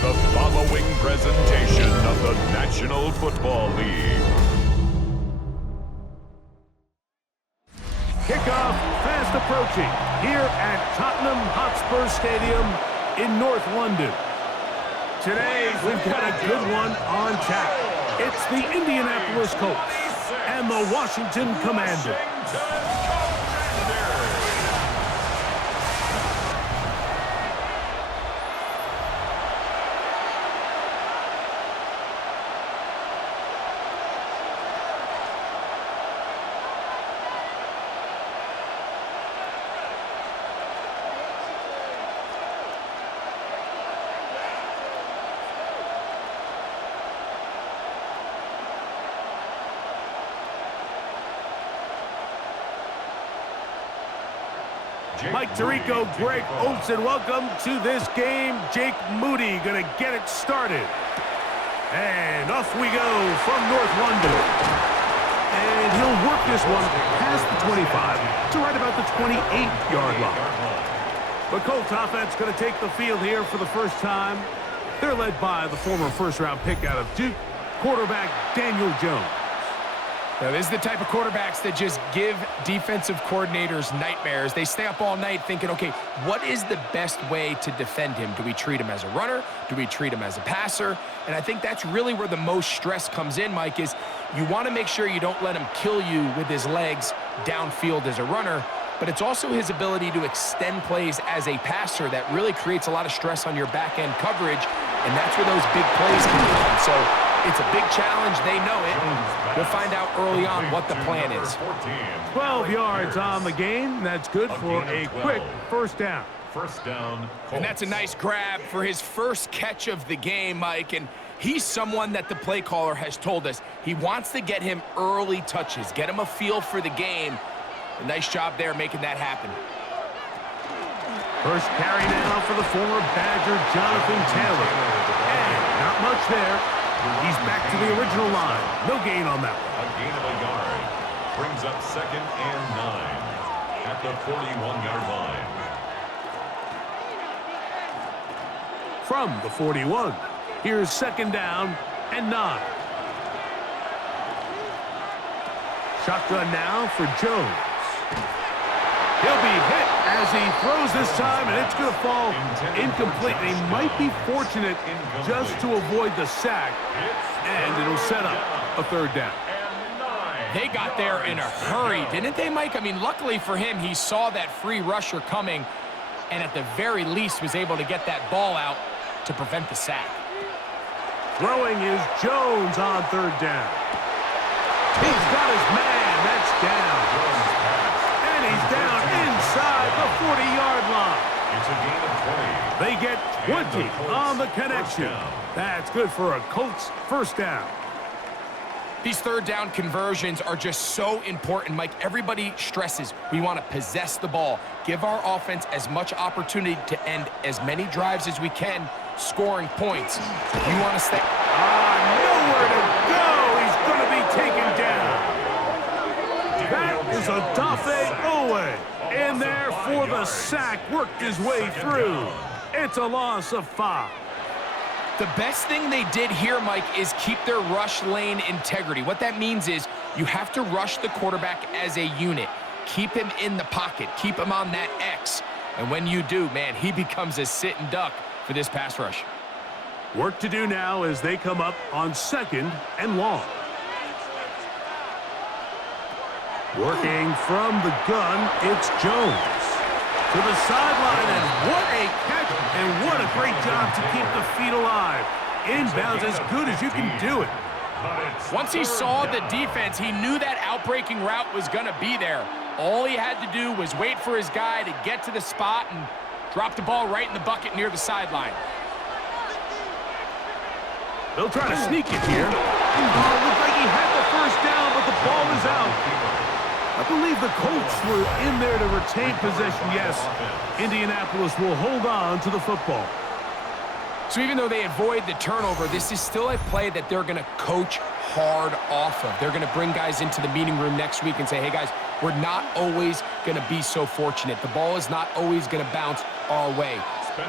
the following presentation of the National Football League. Kickoff fast approaching here at Tottenham Hotspur Stadium in North London. Today, we've got a good one on tap. It's the Indianapolis Colts and the Washington Commanders. Mike Tirico, Greg Olsen, welcome to this game. Jake Moody going to get it started. And off we go from North London. And he'll work this one past the 25 to right about the 28-yard line. The Colts offense going to take the field here for the first time. They're led by the former first-round pick out of Duke, quarterback Daniel Jones. Now, this is the type of quarterbacks that just give defensive coordinators nightmares. They stay up all night thinking, okay, what is the best way to defend him? Do we treat him as a runner? Do we treat him as a passer? And I think that's really where the most stress comes in, Mike, is you want to make sure you don't let him kill you with his legs downfield as a runner, but it's also his ability to extend plays as a passer that really creates a lot of stress on your back-end coverage, and that's where those big plays can come. So it's a big challenge. They know it. We'll find out early on what the plan is. 12 yards on the game. That's good for a quick first down. First down, Colts. And that's a nice grab for his first catch of the game, Mike. And he's someone that the play caller has told us he wants to get him early touches, get him a feel for the game. A nice job there making that happen. First carry now for the former Badger, Jonathan Taylor. And not much there. He's back to the original line. No gain on that one. A gain of a yard. Brings up 2nd and 9 at the 41-yard line. From the 41, here's 2nd down and 9. Shotgun now for Jones. He'll be hit as he throws this time, and it's going to fall incomplete. He might be fortunate just to avoid the sack, and it'll set up a 3rd down. They got there in a hurry, didn't they, Mike? I mean, luckily for him, he saw that free rusher coming, and at the very least was able to get that ball out to prevent the sack. Throwing is Jones on 3rd down. He's got his man. That's down. And he's down inside the 40-yard line. It's a gain of 20. They get 20 on the connection. That's good for a Colts first down. These 3rd down conversions are just so important, Mike. Everybody stresses we want to possess the ball, give our offense as much opportunity to end as many drives as we can, scoring points. You want to stay... Nowhere to go. He's going to be taken down. That is Odafe Owe. In there for the sack, worked his way through. It's a loss of 5. The best thing they did here, Mike, is keep their rush lane integrity. What that means is you have to rush the quarterback as a unit. Keep him in the pocket. Keep him on that X. And when you do, man, he becomes a sit and duck for this pass rush. Work to do now as they come up on 2nd and long. Working from the gun, it's Jones. To the sideline, and what a catch, and what a great job to keep the feet alive. Inbounds as good as you can do it. Once he saw the defense, he knew that outbreaking route was going to be there. All he had to do was wait for his guy to get to the spot and drop the ball right in the bucket near the sideline. They'll try to sneak it here. Looked like he had the first down, but the ball is out. I believe the Colts were in there to retain possession. Yes, Indianapolis will hold on to the football. So even though they avoid the turnover, this is still a play that they're going to coach hard off of. They're going to bring guys into the meeting room next week and say, hey, guys, we're not always going to be so fortunate. The ball is not always going to bounce our way.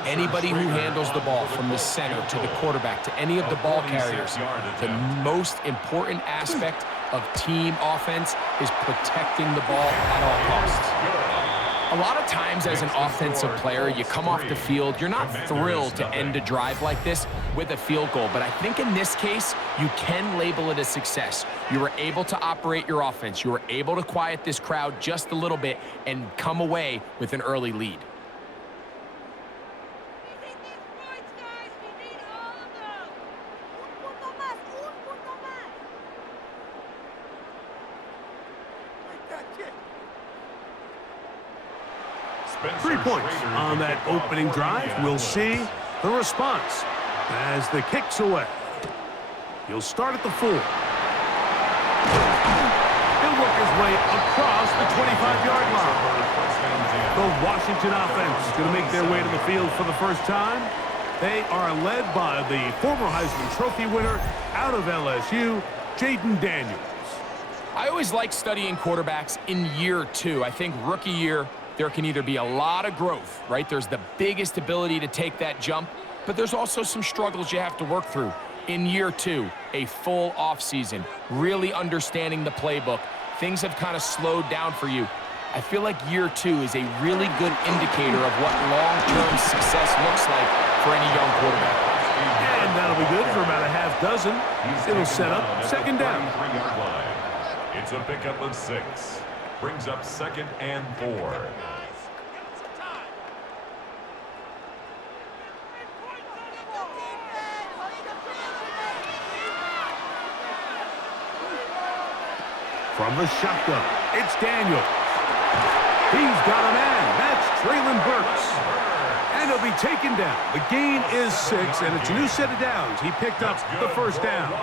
Anybody who handles the ball from the center to the quarterback to any of the ball carriers, the most important aspect of team offense is protecting the ball at all costs. A lot of times as an offensive player, you come off the field, you're not thrilled to end a drive like this with a field goal, but I think in this case, you can label it a success. You were able to operate your offense. You were able to quiet this crowd just a little bit and come away with an early lead. Three points on that opening drive. We'll see the response as the kick's away. He'll start at the 4. He'll work his way across the 25-yard line. The Washington offense is going to make their way to the field for the first time. They are led by the former Heisman Trophy winner out of LSU, Jaden Daniels. I always like studying quarterbacks in year 2. I think rookie year, there can either be a lot of growth, right? There's the biggest ability to take that jump, but there's also some struggles you have to work through. In year 2, a full offseason, really understanding the playbook. Things have kind of slowed down for you. I feel like year 2 is a really good indicator of what long-term success looks like for any young quarterback. And that'll be good for about a half dozen. It'll set up second down. It's a pickup of 6. Brings up 2nd and 4. From the shotgun, it's Daniels. He's got a man. That's Traylon Burks. And he'll be taken down. The gain is 6, and it's a new set of downs. He picked up the first down.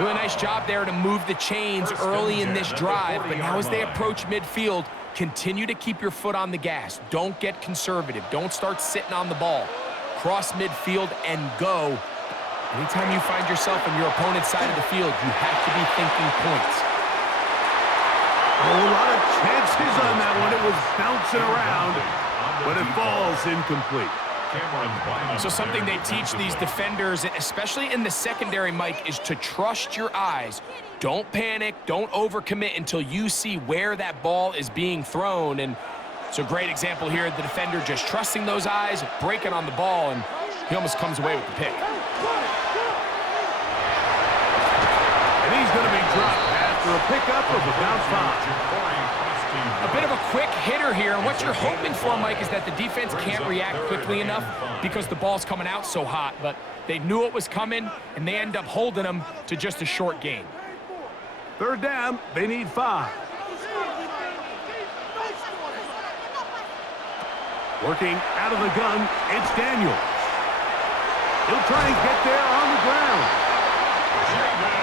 Really nice job there to move the chains early in this drive, but now as they approach midfield, continue to keep your foot on the gas. Don't get conservative. Don't start sitting on the ball. Cross midfield and go. Anytime you find yourself on your opponent's side of the field, you have to be thinking points. A lot of chances on that one. It was bouncing around, but it falls incomplete. So something they teach these defenders, especially in the secondary, Mike, is to trust your eyes. Don't panic. Don't overcommit until you see where that ball is being thrown. And it's a great example here. The defender just trusting those eyes, breaking on the ball, and he almost comes away with the pick. And he's going to be dropped after a pickup of about 5. A bit of a quick hitter here, and what you're hoping for, Mike, is that the defense can't react quickly enough because the ball's coming out so hot, but they knew it was coming, and they end up holding them to just a short gain. Third down, they need 5. Working out of the gun, it's Daniels. He'll try and get there on the ground.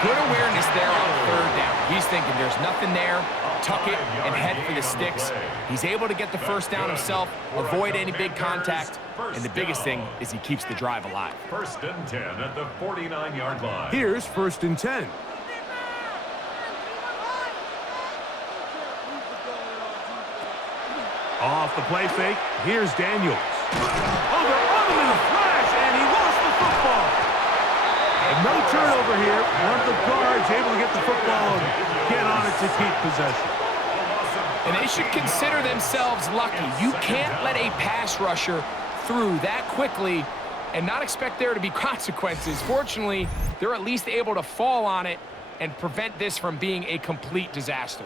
Good awareness there on third down. He's thinking there's nothing there. Tuck it and head for the sticks. He's able to get the first down himself, avoid any big contact, and the biggest thing is he keeps the drive alive. 1st and 10 at the 49-yard line. Here's 1st and 10. Off the play fake, here's Daniels. Oh, they're on him in a flash, and he lost the football. And no turnover here. One of the guards able to get the football and get on it to keep possession. And they should consider themselves lucky. You can't let a pass rusher through that quickly and not expect there to be consequences. Fortunately, they're at least able to fall on it and prevent this from being a complete disaster.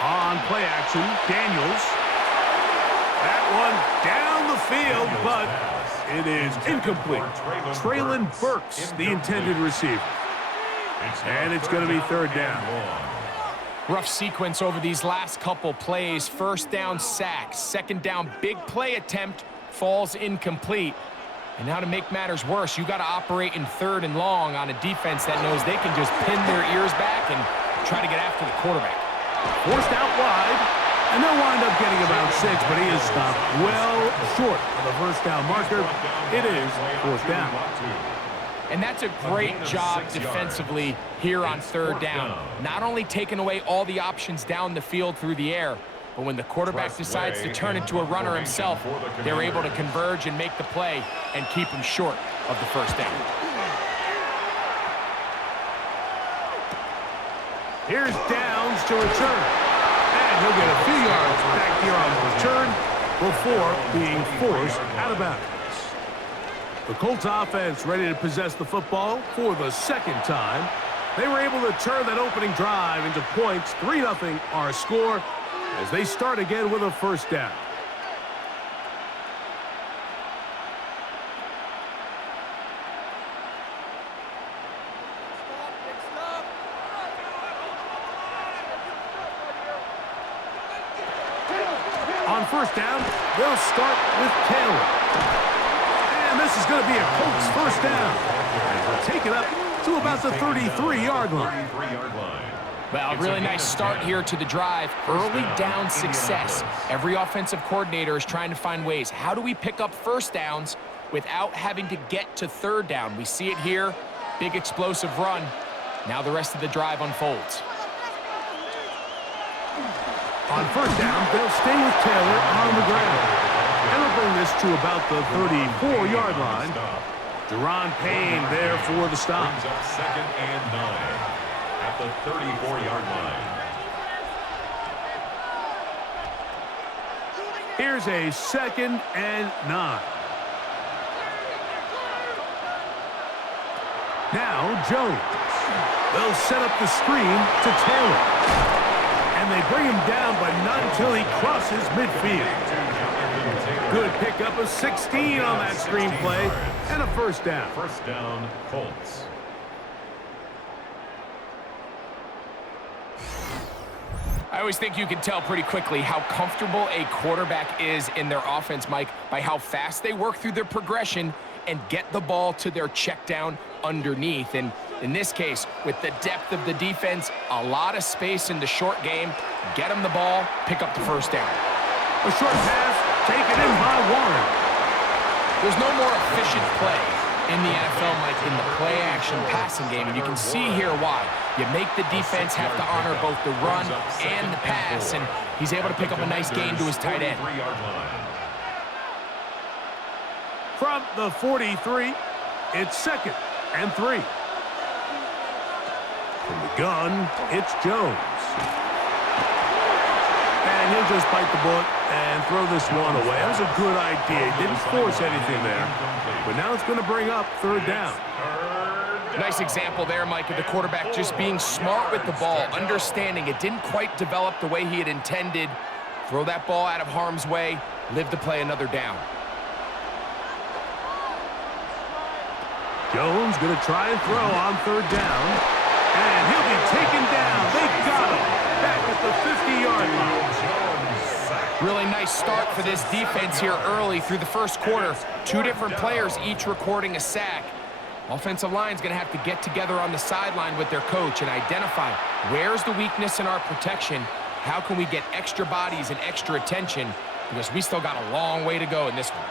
On play action, Daniels. That one down the field, but it is incomplete. Traylon Burks, the intended receiver. And it's going to be 3rd down. Rough sequence over these last couple plays. 1st down, sack. 2nd down, big play attempt, falls incomplete. And now to make matters worse, you got to operate in 3rd and long on a defense that knows they can just pin their ears back and try to get after the quarterback. Forced out wide. And they'll wind up getting about 6, but he is stopped well short of the first down marker. It is 4th down. And that's a great job defensively here on 3rd down. Not only taking away all the options down the field through the air, but when the quarterback decides to turn into a runner himself, they're able to converge and make the play and keep him short of the first down. Here's Downs to return. And he'll get a few yards back here on the return before being forced out of bounds. The Colts offense ready to possess the football for the 2nd time. They were able to turn that opening drive into points. 3-0 our score as they start again with a 1st down. On 1st down, they'll start with Taylor. And this is going to be a Colts 1st down. And they'll take it up to about the 33-yard line. Well, a really nice start here to the drive. Early down success. Every offensive coordinator is trying to find ways. How do we pick up 1st downs without having to get to 3rd down? We see it here. Big explosive run. Now the rest of the drive unfolds. On 1st down, they'll stay with Taylor on the ground. And they'll bring this to about the 34-yard line. Deron Payne there for the stop. Brings up 2nd and 9 at the 34-yard line. Here's a 2nd and 9. Now Jones. They'll set up the screen to Taylor. And they bring him down, but not until he crosses midfield. Good pickup of 16 on that screen play, and a 1st down. 1st down, Colts. I always think you can tell pretty quickly how comfortable a quarterback is in their offense, Mike, by how fast they work through their progression and get the ball to their check down underneath. And in this case, with the depth of the defense, a lot of space in the short game, get them the ball, pick up the 1st down. A short pass taken in by Warren. There's no more efficient play in the NFL, Mike, in the play-action passing game, and you can see here why. You make the defense have to honor both the run and the pass, and he's able to pick up a nice gain to his tight end. From the 43, it's 2nd and 3. From the gun, it's Jones. And he'll just bite the bullet and throw this one away. That was a good idea. He didn't force anything there. But now it's going to bring up 3rd down. Nice example there, Mike, of the quarterback just being smart with the ball, understanding it didn't quite develop the way he had intended. Throw that ball out of harm's way, live to play another down. Jones going to try and throw on 3rd down. And he'll be taken down. They got him back at the 50-yard line. Really nice start for this defense here early through the 1st quarter. 2 different players each recording a sack. Offensive line's going to have to get together on the sideline with their coach and identify where's the weakness in our protection. How can we get extra bodies and extra attention? Because we still got a long way to go in this one.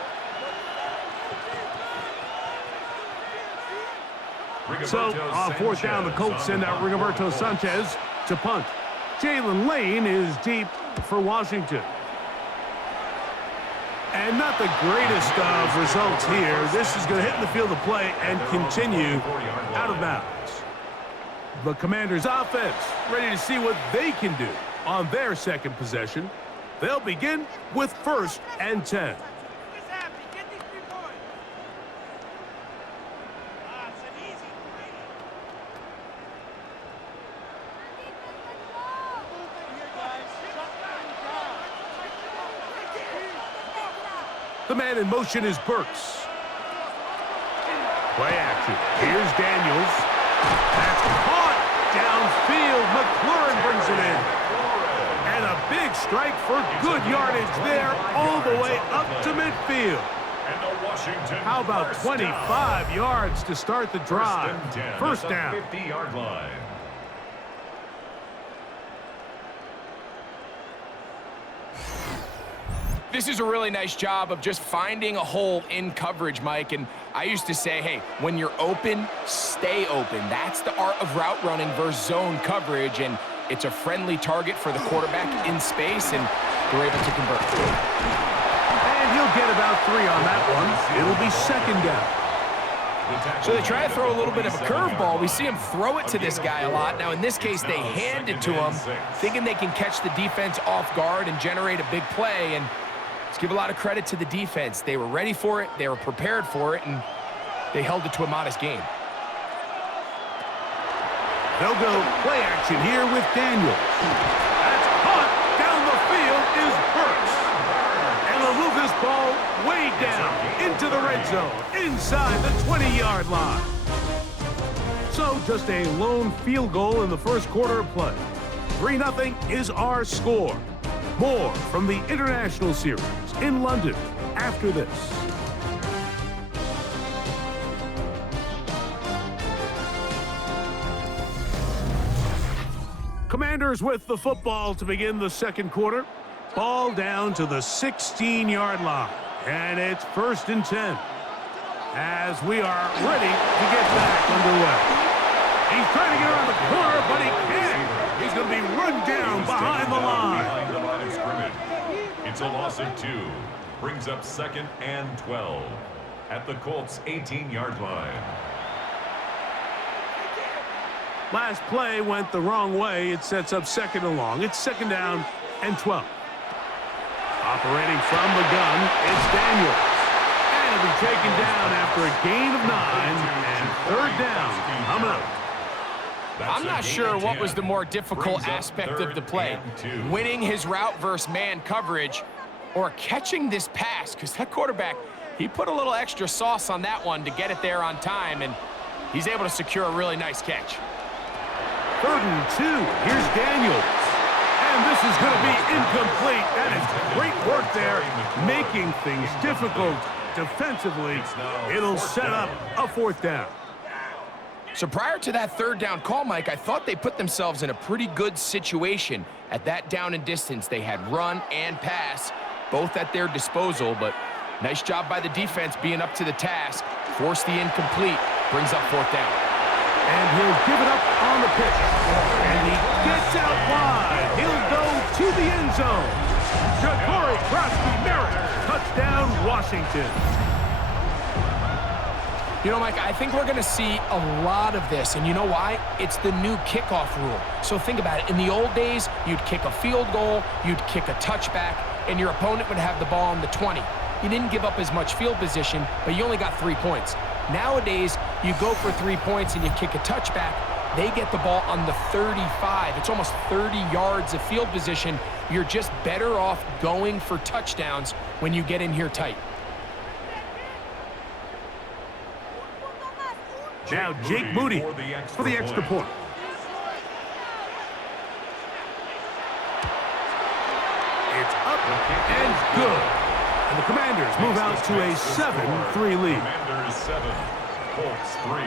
So, on 4th down, the Colts send out Rigoberto Sanchez to punt. Jalen Lane is deep for Washington. And not the greatest of results here. This is going to hit in the field of play and continue out of bounds. The Commanders' offense ready to see what they can do on their 2nd possession. They'll begin with 1st and 10. The man in motion is Burks. Play action. Here's Daniels. That's caught downfield. McLaurin brings it in. And a big strike for good yardage there all the way up to midfield. How about 25 yards to start the drive? 1st down. 50-yard line. This is a really nice job of just finding a hole in coverage, Mike. And I used to say, hey, when you're open, stay open. That's the art of route running versus zone coverage. And it's a friendly target for the quarterback in space, and they're able to convert. And he'll get about 3 on that one. It'll be second down. So they try to throw a little bit of a curveball. We see him throw it to this guy a lot. Now, in this case, they hand it to him, thinking they can catch the defense off guard and generate a big play. And let's give a lot of credit to the defense. They were ready for it, they were prepared for it, and they held it to a modest game. They'll go play action here with Daniels. That's caught down the field is Burks. And they'll move this ball way down into the red zone, inside the 20-yard line. So just a lone field goal in the first quarter of play. 3-0 is our score. More from the International Series in London after this. Commanders with the football to begin the second quarter. Ball down to the 16-yard line. And it's 1st and 10. As we are ready to get back underway. He's trying to get around the corner, but he can't. He's going to be run down behind the line. Of scrimmage. It's a loss of 2. Brings up 2nd and 12 at the Colts 18-yard line. Last play went the wrong way. It sets up 2nd and long. It's 2nd down and 12. Operating from the gun, it's Daniels. And it'll be taken down after a gain of 9 and 3rd down. Coming up. I'm not sure what was the more difficult aspect of the play. Winning his route versus man coverage or catching this pass, because that quarterback, he put a little extra sauce on that one to get it there on time, and he's able to secure a really nice catch. 3rd and 2. Here's Daniels. And this is going to be incomplete. That is great work there, making things difficult defensively. It'll set up a 4th down. So prior to that 3rd down call, Mike, I thought they put themselves in a pretty good situation. At that down and distance, they had run and pass, both at their disposal, but nice job by the defense being up to the task. Forced the incomplete, brings up 4th down. And he'll give it up on the pitch. And he gets out wide. He'll go to the end zone. Ja'Cory Crosby-Merritt, touchdown Washington. You know, Mike, I think we're going to see a lot of this, and you know why? It's the new kickoff rule. So think about it. In the old days, you'd kick a field goal, you'd kick a touchback, and your opponent would have the ball on the 20. You didn't give up as much field position, but you only got 3 points. Nowadays, you go for 3 points and you kick a touchback. They get the ball on the 35. It's almost 30 yards of field position. You're just better off going for touchdowns when you get in here tight. Now Jake Moody for the extra point. It's up and good. And the Commanders move out to a 7-3 lead. Commanders 7, Colts 3.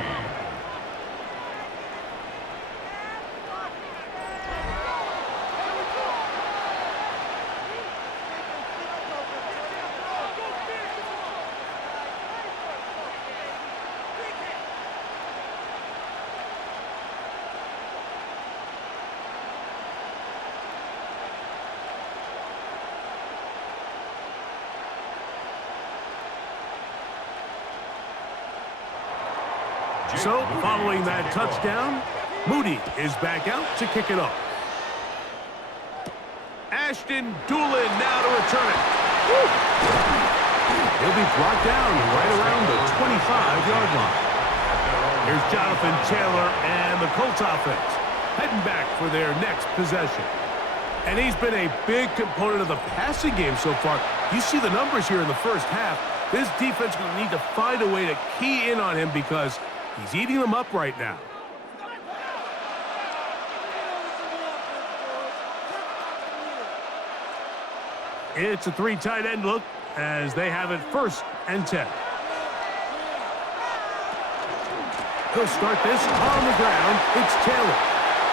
So, following that touchdown, Moody is back out to kick it off. Ashton Doolin now to return it. Woo! He'll be brought down right around the 25-yard line. Here's Jonathan Taylor and the Colts offense heading back for their next possession. And he's been a big component of the passing game so far. You see the numbers here in the first half. This defense will need to find a way to key in on him because he's eating them up right now. It's a 3 tight end look as they have it 1st and 10. He'll start this on the ground. It's Taylor.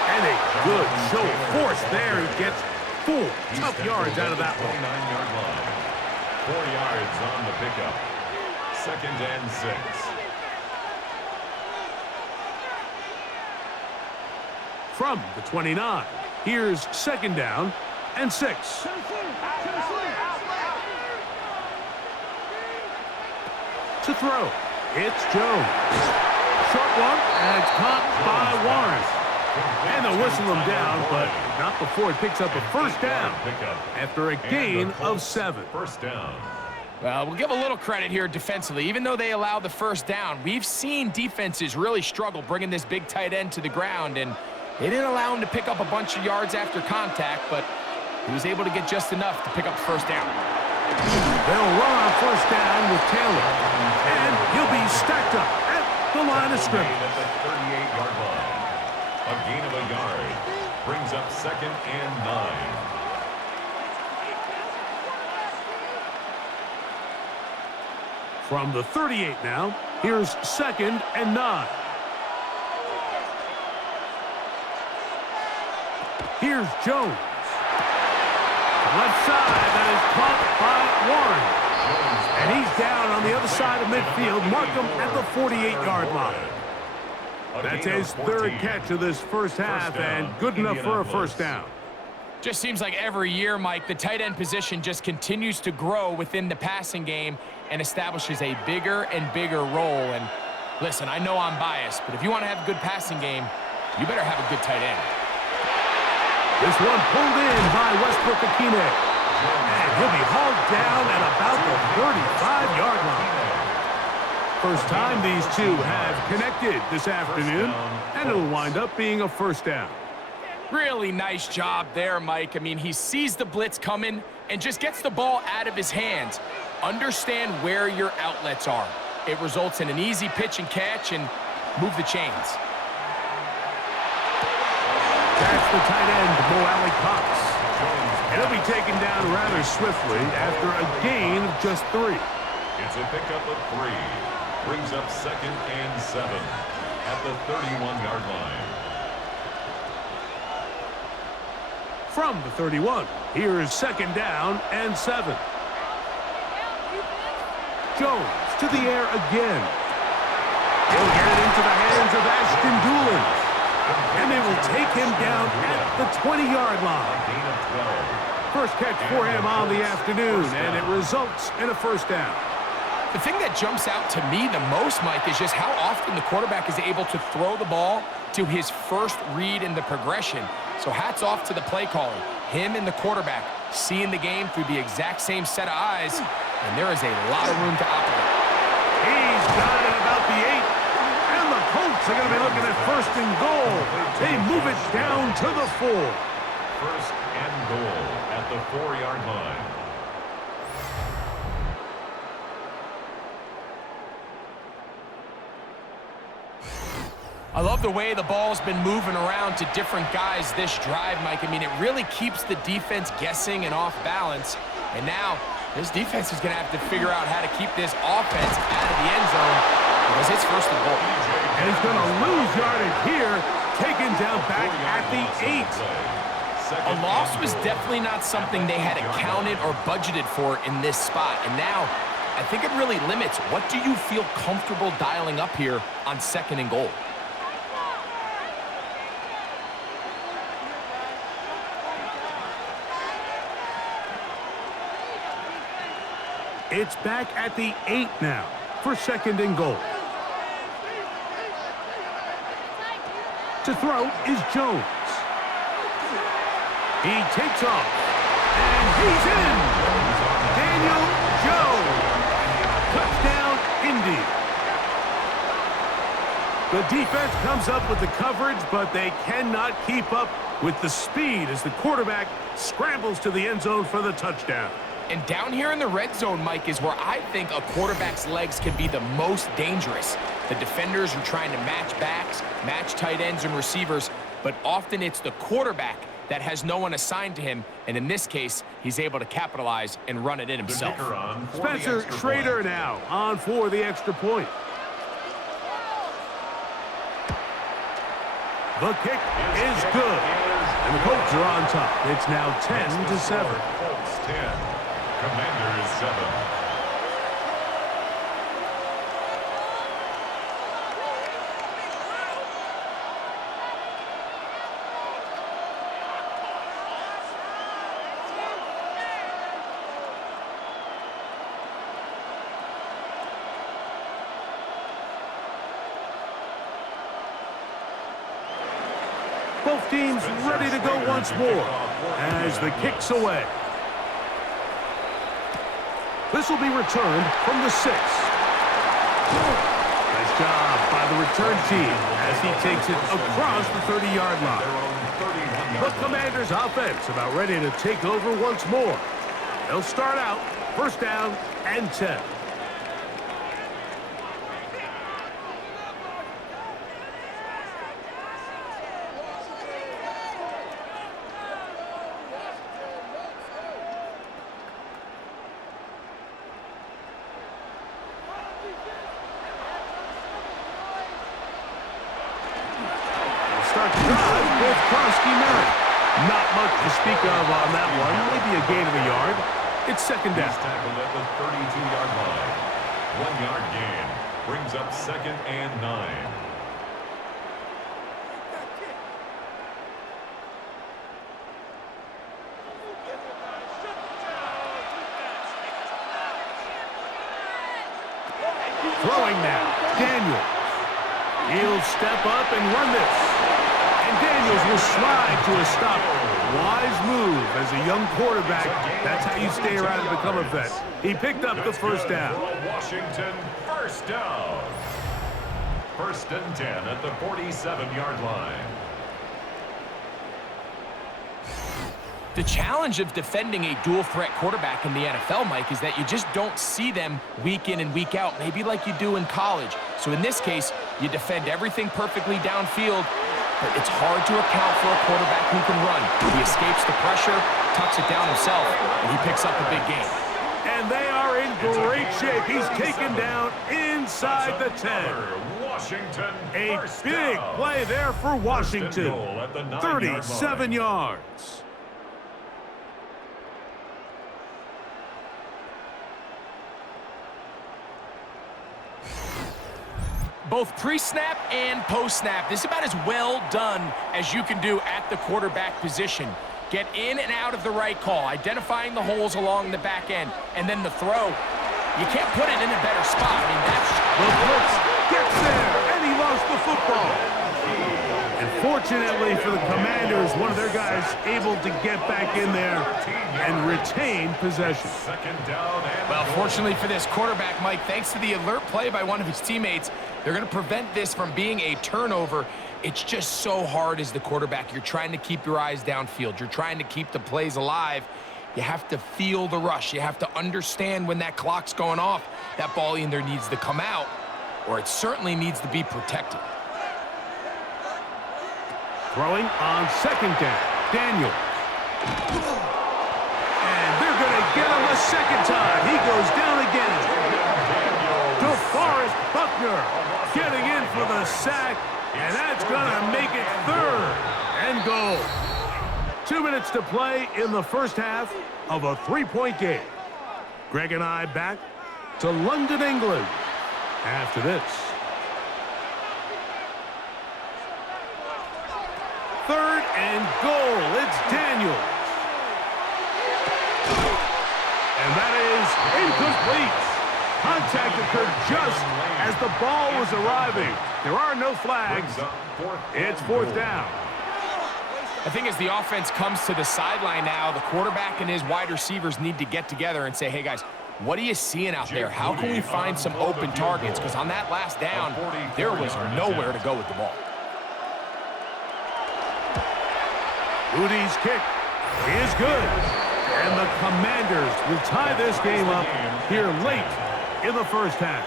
And a good show of force there. He gets 4 tough yards out of that one. 4 yards on the pickup. 2nd and 6. From the 29, here's 2nd down and 6. To throw, it's Jones. Short one, and it's caught by Warren. And they'll whistle him down, but not before it picks up a first down after a gain of 7. First down. Well, we'll give a little credit here defensively. Even though they allowed the first down, we've seen defenses really struggle bringing this big tight end to the ground, and they didn't allow him to pick up a bunch of yards after contact, but he was able to get just enough to pick up the first down. They'll run on first down with Taylor, and he'll be stacked up at the line of scrimmage. At the 38-yard line. A gain of a yard brings up 2nd and 9. From the 38 now, here's 2nd and 9. Here's Jones. Left side, that is caught by Warren. And he's down on the other side of midfield. Mark him at the 48-yard line. That's his 3rd catch of this first half, and good enough for a first down. Just seems like every year, Mike, the tight end position just continues to grow within the passing game and establishes a bigger and bigger role. And listen, I know I'm biased, but if you want to have a good passing game, you better have a good tight end. This one pulled in by Westbrook Akine. And he'll be hauled down at about the 35-yard line. First time these two have connected this afternoon, and it'll wind up being a first down. Really nice job there, Mike. I mean, he sees the blitz coming and just gets the ball out of his hands. Understand where your outlets are. It results in an easy pitch and catch and move the chains. That's the tight end, Mo Alley Cox. And he'll be taken down rather swiftly after a gain of just 3. It's a pickup of 3. Brings up 2nd and 7 at the 31-yard line. From the 31, here is 2nd down and 7. Jones to the air again. He'll get it into the hands of Ashton Doolin. And they will take him down at the 20-yard line. First catch for him on the afternoon, and it results in a first down. The thing that jumps out to me the most, Mike, is just how often the quarterback is able to throw the ball to his first read in the progression. So hats off to the play caller. Him and the quarterback seeing the game through the exact same set of eyes, and there is a lot of room to operate. He's got it about the 8. And the Colts are going to be looking at 1st and goal. They move it down to the 4. 1st and goal at the 4-yard line. I love the way the ball's been moving around to different guys this drive, Mike. I mean, it really keeps the defense guessing and off balance. And now, this defense is going to have to figure out how to keep this offense out of the end zone because it's 1st and goal. And he's going to lose yardage here, taken down back at the 8. A loss was definitely not something they had accounted or budgeted for in this spot. And now, I think it really limits what do you feel comfortable dialing up here on 2nd and goal. It's back at the 8 now for 2nd and goal. To throw is Jones. He takes off, and he's in. Daniel Jones. Touchdown, Indy. The defense comes up with the coverage, but they cannot keep up with the speed as the quarterback scrambles to the end zone for the touchdown. And down here in the red zone, Mike, is where I think a quarterback's legs can be the most dangerous. The defenders are trying to match backs, match tight ends and receivers, but often it's the quarterback that has no one assigned to him, and in this case, he's able to capitalize and run it in himself. Spencer Schrader now on for the extra point. The kick is good, and the Colts are on top. It's now 10-7. Colts 10, Commanders 7. Both teams ready to go once more as the kick's away. This will be returned from the 6. Nice job by the return team as he takes it across the 30-yard line. The Commanders' offense about ready to take over once more. They'll start out first down and 10. Not much to speak of on that one. Maybe a gain of a yard. It's second down. He's tackled at the 32-yard line. 1-yard gain. Brings up second and 9. Throwing now. Daniels. He'll step up and run this. And Daniels will slide to a stop. Wise move as a young quarterback. That's how you stay around and become a vet. He picked up the first down. Washington, first down. First and 10 at the 47-yard line. The challenge of defending a dual-threat quarterback in the NFL, Mike, is that you just don't see them week in and week out, maybe like you do in college. So in this case, you defend everything perfectly downfield, but it's hard to account for a quarterback who can run. He escapes the pressure, tucks it down himself, and he picks up a big gain. And they are in great shape. He's taken down inside the 10. Washington, a big play there for Washington. 37 yards. Both pre-snap and post-snap, this is about as well done as you can do at the quarterback position. Get in and out of the right call, identifying the holes along the back end, and then the throw. You can't put it in a better spot. I mean, that's... The blitz gets there, and he lost the football. And fortunately for the Commanders, one of their guys able to get back in there and retain possession. Well, fortunately for this quarterback, Mike, thanks to the alert play by one of his teammates, they're going to prevent this from being a turnover. It's just so hard as the quarterback. You're trying to keep your eyes downfield. You're trying to keep the plays alive. You have to feel the rush. You have to understand when that clock's going off. That ball either needs to come out, or it certainly needs to be protected. Throwing on second down, Daniels. And they're going to get him a second time. He goes down again. DeForest Buckner getting in for the sack, and that's going to make it third and goal. 2 minutes to play in the first half of a 3-point game. Greg and I back to London, England after this. Third and goal. It's Daniels. And that is incomplete. Contact occurred just as the ball was arriving. There are no flags. It's fourth down. I think as the offense comes to the sideline now, the quarterback and his wide receivers need to get together and say, hey, guys, what are you seeing out there? How can we find some open targets? Because on that last down, there was nowhere to go with the ball. Udy's kick is good. And the Commanders will tie this game up here late in the first half.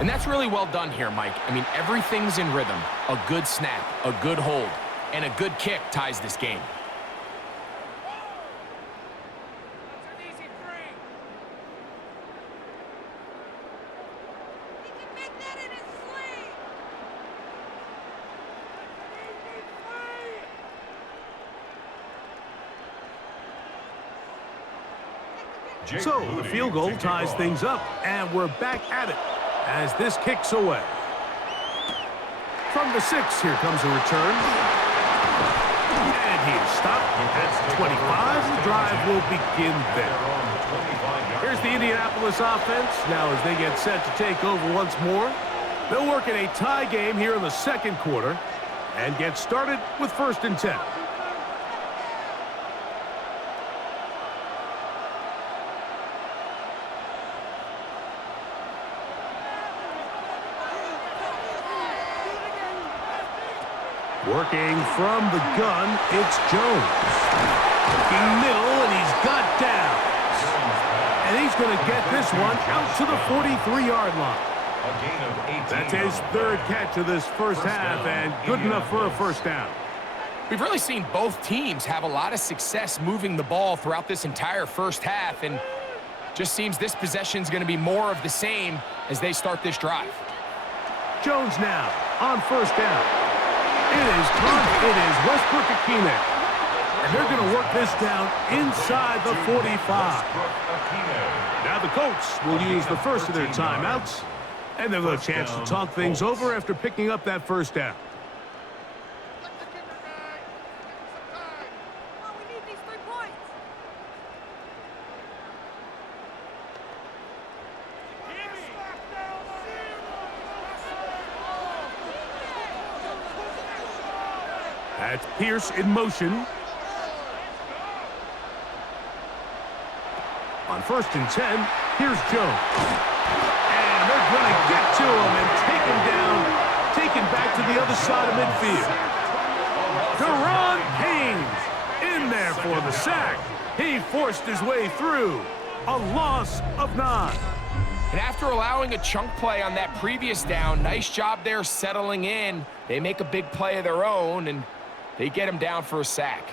And that's really well done here, Mike. I mean, everything's in rhythm. A good snap, a good hold, and a good kick ties this game. So the field goal ties things up, and we're back at it as this kicks away. From the 6, here comes a return. And he is stopped at 25. The drive will begin there. Here's the Indianapolis offense. Now as they get set to take over once more, they'll work in a tie game here in the second quarter and get started with 1st and 10. Working from the gun, it's Jones. Looking middle, and he's got down. And he's going to get this one out to the 43-yard line. That's his 3rd catch of this first half, and good enough for a first down. We've really seen both teams have a lot of success moving the ball throughout this entire first half, and just seems this possession's going to be more of the same as they start this drive. Jones now on 1st down. It is caught. It is Westbrook-Akine. And they're going to work this down inside the 45. Now the Colts will use the first of their timeouts, and they'll have a chance to talk things over after picking up that first down. That's Pierce in motion. On 1st and 10, here's Jones. And they're going to get to him and take him down, taken back to the other side of midfield. Deron Payne in there for the sack. He forced his way through. A loss of 9. And after allowing a chunk play on that previous down, nice job there settling in. They make a big play of their own, and they get him down for a sack.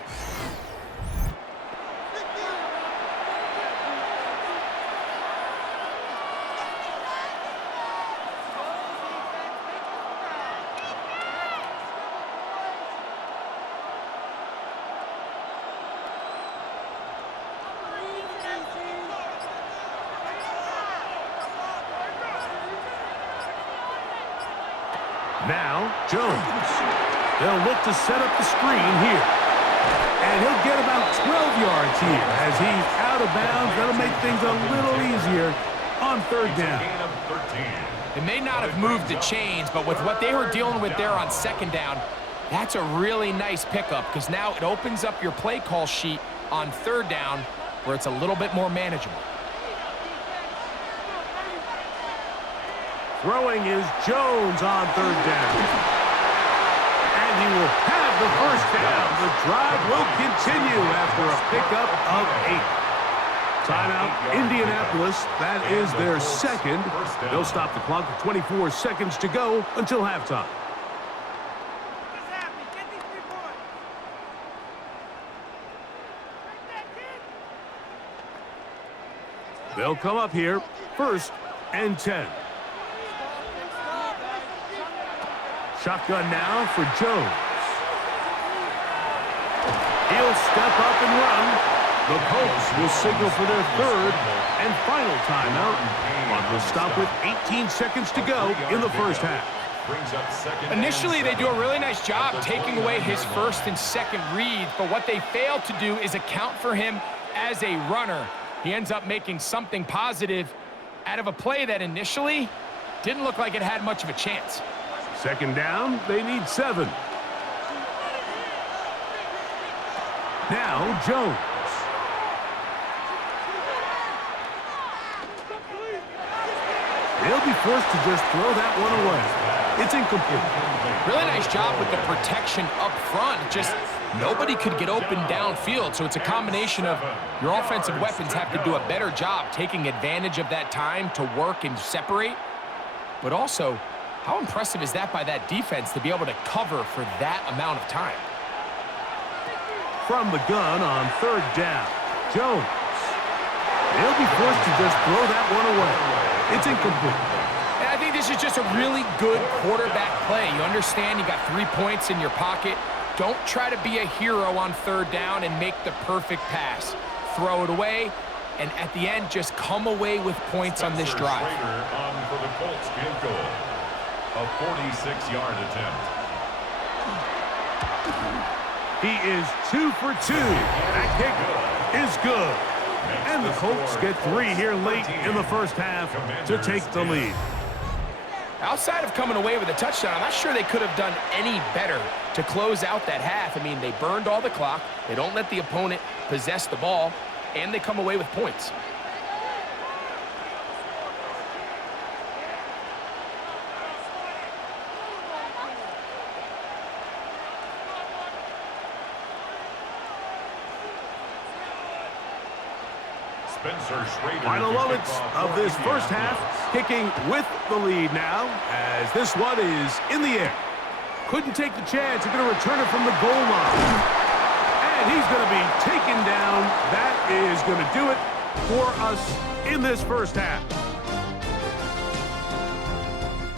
Now, Jones. They'll look to set up the screen here. And he'll get about 12 yards here as he's out of bounds. That'll make things a little easier on 3rd down. It may not have moved the chains, but with what they were dealing with there on 2nd down, that's a really nice pickup because now it opens up your play call sheet on 3rd down where it's a little bit more manageable. Throwing is Jones on 3rd down. And he will have the first down. The drive will continue after a pickup of 8. Timeout, Indianapolis. That is their 2nd. They'll stop the clock with 24 seconds to go until halftime. They'll come up here, 1st and 10. Shotgun now for Jones. He'll step up and run. The Colts will signal for their 3rd and final timeout. Clock will stop with 18 seconds to go in the first half. Initially, they do a really nice job taking away his 1st and 2nd read, but what they fail to do is account for him as a runner. He ends up making something positive out of a play that initially didn't look like it had much of a chance. 2nd down, they need 7. Now, Jones. They'll be forced to just throw that one away. It's incomplete. Really nice job with the protection up front. Just nobody could get open downfield, so it's a combination of your offensive weapons have to do a better job taking advantage of that time to work and separate, but also, how impressive is that by that defense to be able to cover for that amount of time? From the gun on 3rd down, Jones. They'll be forced to just throw that one away. It's incomplete. And I think this is just a really good quarterback play. You understand you got 3 points in your pocket. Don't try to be a hero on 3rd down and make the perfect pass. Throw it away, and at the end, just come away with points on this drive. On for the Colts field goal. A 46-yard attempt. He is 2 for 2. That kick is good. And the Colts get 3 here late in the first half to take the lead. Outside of coming away with a touchdown, I'm not sure they could have done any better to close out that half. I mean, they burned all the clock. They don't let the opponent possess the ball, and they come away with points. Final moments of this first half, kicking with the lead now, as this one is in the air. Couldn't take the chance. He's going to return it from the goal line. And he's going to be taken down. That is going to do it for us in this first half.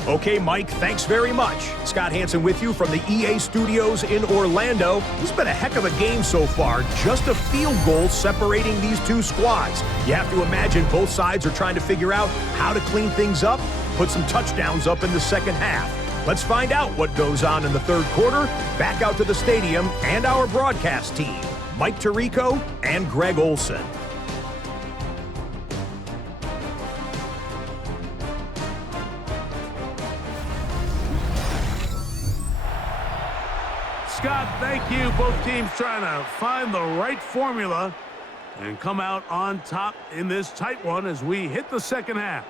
Okay, Mike, thanks very much. Scott Hansen with you from the EA Studios in Orlando. It's been a heck of a game so far. Just a field goal separating these two squads. You have to imagine both sides are trying to figure out how to clean things up, put some touchdowns up in the second half. Let's find out what goes on in the third quarter. Back out to the stadium and our broadcast team, Mike Tirico and Greg Olson. Scott, thank you. Both teams trying to find the right formula and come out on top in this tight one as we hit the second half.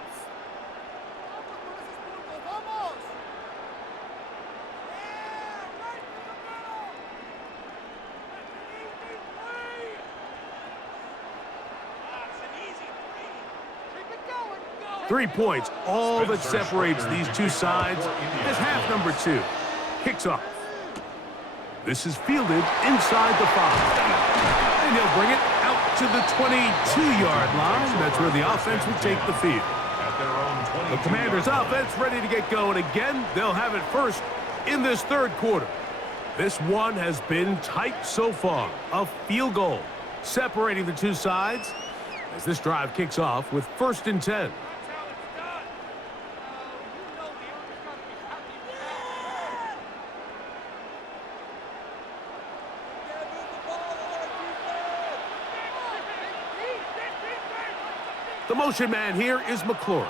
Three points, all that separates these two sides as half number 2 kicks off. This is fielded inside the 5. And he'll bring it out to the 22-yard line. That's where the offense will take the field. The Commanders' offense ready to get going again. They'll have it first in this third quarter. This one has been tight so far. A field goal separating the two sides as this drive kicks off with 1st and 10. The motion man here is McLaurin.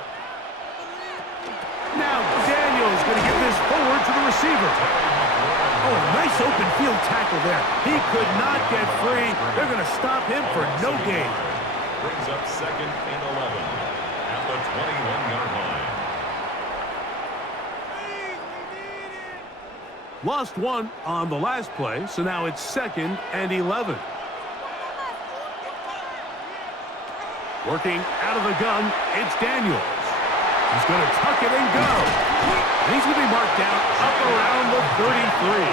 Now Daniel's going to get this forward to the receiver. Oh, nice open field tackle there. He could not get free. They're going to stop him for no gain. Brings up 2nd and 11 at the 21-yard line. Lost one on the last play, so now it's 2nd and 11. Working out of the gun, it's Daniels. He's going to tuck it and go. And he's going to be marked down up around the 33.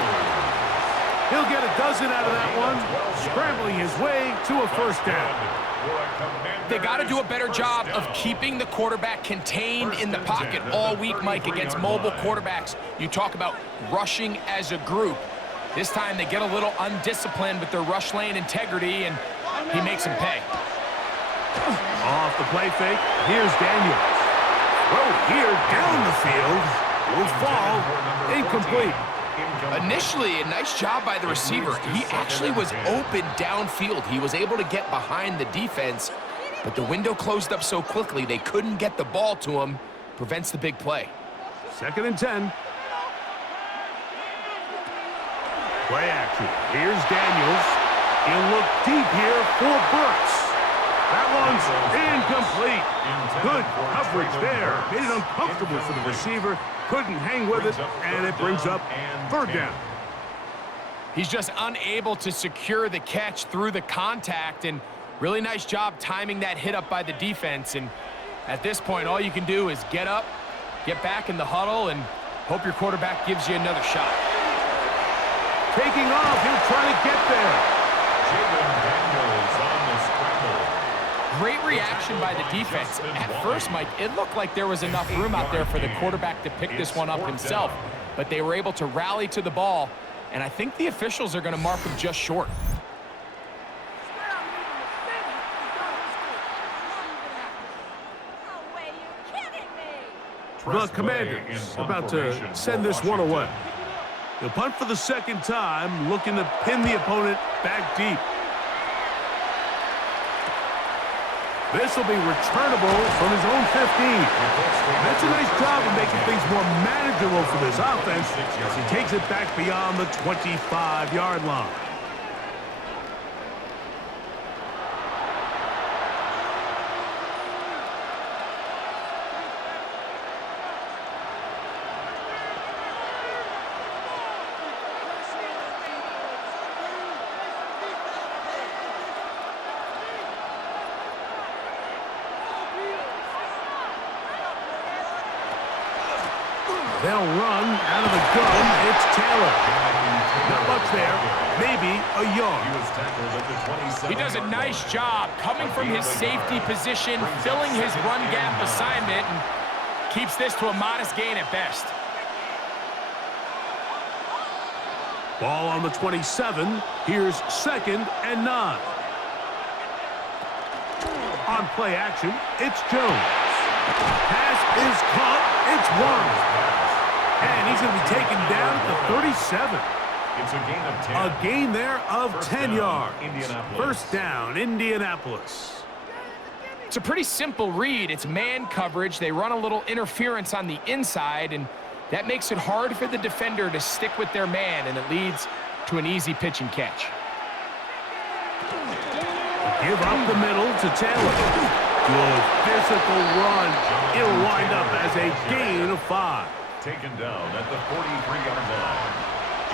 He'll get a dozen out of that one, scrambling his way to a first down. They got to do a better job of keeping the quarterback contained in the pocket all week, Mike, against mobile quarterbacks. You talk about rushing as a group. This time they get a little undisciplined with their rush lane integrity, and he makes them pay. Off the play fake, here's Daniels. Throw here down the field. Will fall. Incomplete. Initially, a nice job by the receiver. He actually was open downfield. He was able to get behind the defense, but the window closed up so quickly they couldn't get the ball to him. Prevents the big play. 2nd and 10. Play action. Here's Daniels. He'll look deep here for Brooks. That one's incomplete. Good coverage there. Made it uncomfortable for the receiver. Couldn't hang with it, and it brings up 3rd down. He's just unable to secure the catch through the contact, and really nice job timing that hit up by the defense. And at this point, all you can do is get up, get back in the huddle, and hope your quarterback gives you another shot. Taking off, he'll try to get there. Great reaction by the defense. At first, Mike, it looked like there was enough room out there for the quarterback to pick this one up himself, but they were able to rally to the ball, and I think the officials are going to mark him just short. The Commanders about to send this one away. He'll punt for the second time, looking to pin the opponent back deep. This will be returnable from his own 15. That's a nice job of making things more manageable for this offense as he takes it back beyond the 25-yard line. They'll run out of the gun. It's Taylor. Not much there. Maybe a yard. He does a nice job coming from his safety position, filling his run gap assignment, and keeps this to a modest gain at best. Ball on the 27. Here's 2nd and 9. On play action, it's Jones. Pass is caught. It's one. And he's going to be taken down at the 37. It's a gain of 10. A gain there of 10 yards. Indianapolis. First down, Indianapolis. It's a pretty simple read. It's man coverage. They run a little interference on the inside, and that makes it hard for the defender to stick with their man, and it leads to an easy pitch and catch. Give up the middle to Taylor. Good physical run. It'll wind up as a gain of 5. Taken down at the 43-yard line.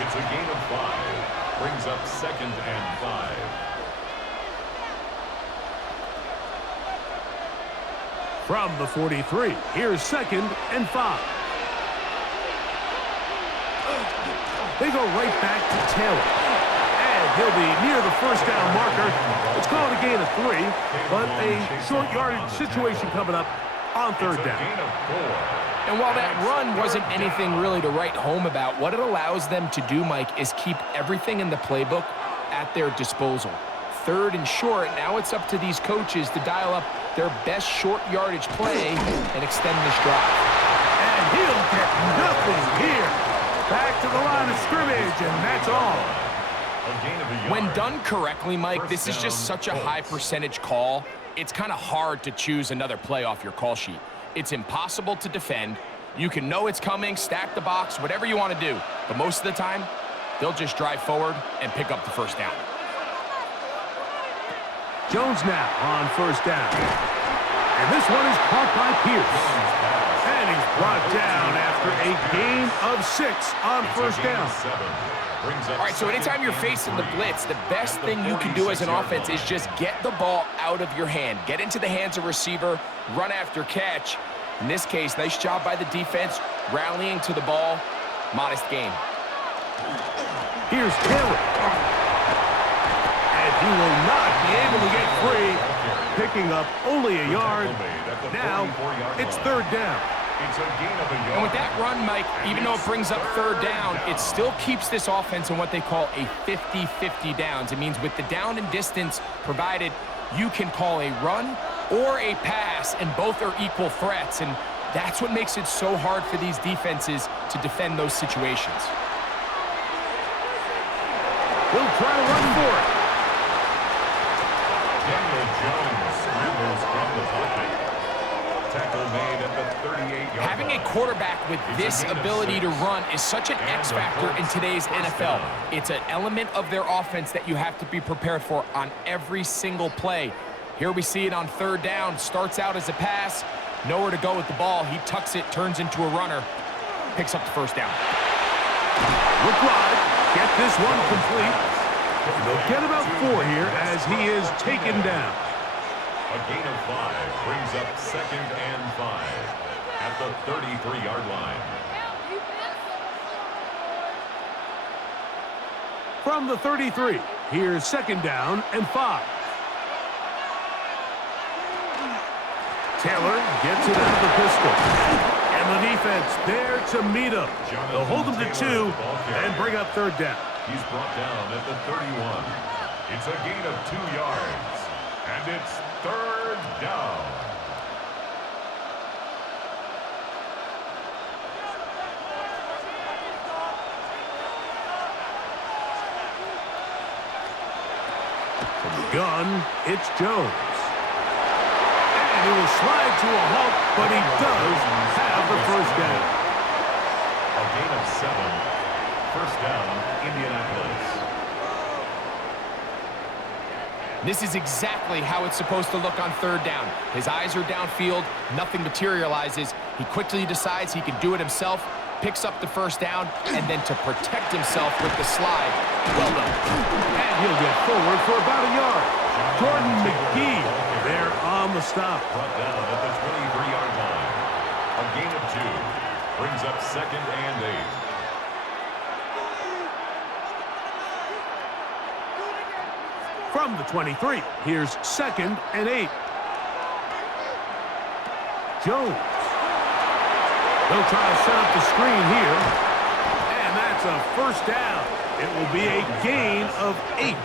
It's a gain of 5. Brings up 2nd and 5. From the 43, here's 2nd and 5. They go right back to Taylor. And he'll be near the first down marker. It's called a gain of 3, but a short yardage situation coming up on 3rd down. Gain of 4. And while that run wasn't anything really to write home about, what it allows them to do, Mike, is keep everything in the playbook at their disposal. 3rd and short, now it's up to these coaches to dial up their best short yardage play and extend this drive. And he'll get nothing here. Back to the line of scrimmage, and that's all. When done correctly, Mike, this is just such a high percentage call. It's kind of hard to choose another play off your call sheet. It's impossible to defend. You can know it's coming, stack the box, whatever you want to do. But most of the time, they'll just drive forward and pick up the first down. Jones now on first down. And this one is caught by Pierce. And he's brought down after a gain of 6 on first down. All right, so anytime you're facing the blitz, the best thing you can do as an offense is just get the ball out of your hand. Get into the hands of receiver, run after catch. In this case, nice job by the defense, rallying to the ball. Modest gain. Here's Taylor. And he will not be able to get free, picking up only a yard. Now, it's 3rd down. It's a gain of a yard. And with that run, Mike, even though it brings up 3rd down, it still keeps this offense in what they call a 50-50 downs. It means with the down and distance provided, you can call a run or a pass, and both are equal threats. And that's what makes it so hard for these defenses to defend those situations. He'll try to run for it. Daniel Jones scrambles from the pocket. Tackle made at the 38-yard line. Having a quarterback with this ability to run is such an X factor in today's NFL. It's an element of their offense that you have to be prepared for on every single play. Here we see it on 3rd down. Starts out as a pass. Nowhere to go with the ball. He tucks it, turns into a runner. Picks up the first down. Look wide. Get this one complete. And they'll get about 4 here as he is taken down. A gain of 5 brings up 2nd and 5 at the 33-yard line. From the 33, here's 2nd down and 5. Taylor gets it out of the pistol. And the defense there to meet him. They'll hold him to 2 and bring up 3rd down. He's brought down at the 31. It's a gain of 2 yards. And it's 3rd down. gun, it's Jones. And he will slide to a halt, but he does have the first down. A gain of 7. First down, Indianapolis. This is exactly how it's supposed to look on third down. His eyes are downfield, nothing materializes. He quickly decides he can do it himself, picks up the first down, and then to protect himself with the slide. Well done. And he'll get forward for about a yard. Jordan McGee there on the stop. Brought down at the 23-yard line. A gain of 2. Brings up second and 8. From the 23, here's second and 8. Jones. They'll try to set up the screen here. And that's a first down. It will be a gain of 8.